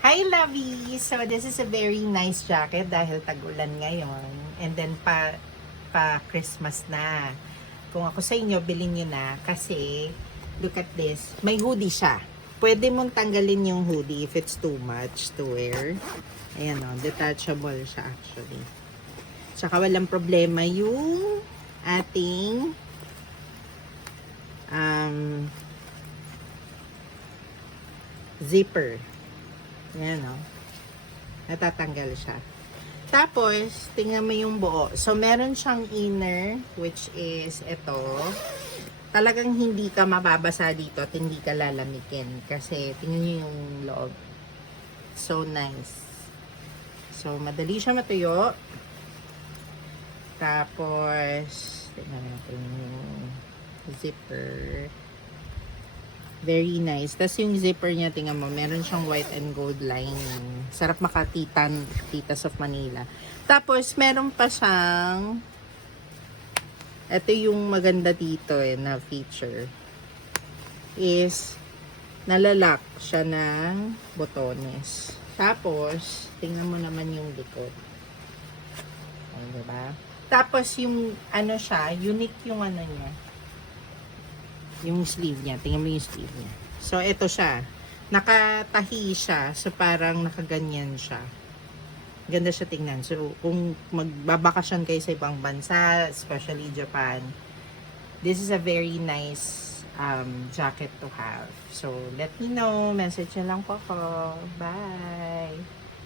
Hi, Lovey! So, this is a very nice jacket dahil tag-ulan ngayon. And then, pa Christmas na. Kung ako sa inyo, bilhin nyo na. Kasi, look at this. May hoodie siya. Pwede mong tanggalin yung hoodie if it's too much to wear. Ayan o, detachable siya actually. Tsaka walang problema yung ating zipper. Ayan o. Natatanggal siya. Tapos, tingnan mo yung buo. So, meron siyang inner, which is ito. Talagang hindi ka mababasa dito at hindi ka lalamikin. Kasi, tingnan nyo yung loob. So, nice. So, madali siya matuyo. Tapos, tingnan natin yung zipper. Very nice. Tapos yung zipper niya, tingnan mo, meron siyang white and gold lining. Sarap makatitan, Titas of Manila. Tapos, meron pa siyang, ito yung maganda dito na feature, is, nalalak siya ng botones. Tapos, tingnan mo naman yung likod. Ay, diba? Tapos, yung, siya, unique yung niya. Yung sleeve niya. Tingnan mo yung sleeve niya. So, ito siya. Nakatahi siya. So, parang nakaganyan siya. Ganda siya tingnan. So, kung magbabakasyon kayo sa ibang bansa, especially Japan, this is a very nice jacket to have. So, let me know. Message na lang po ako. Bye!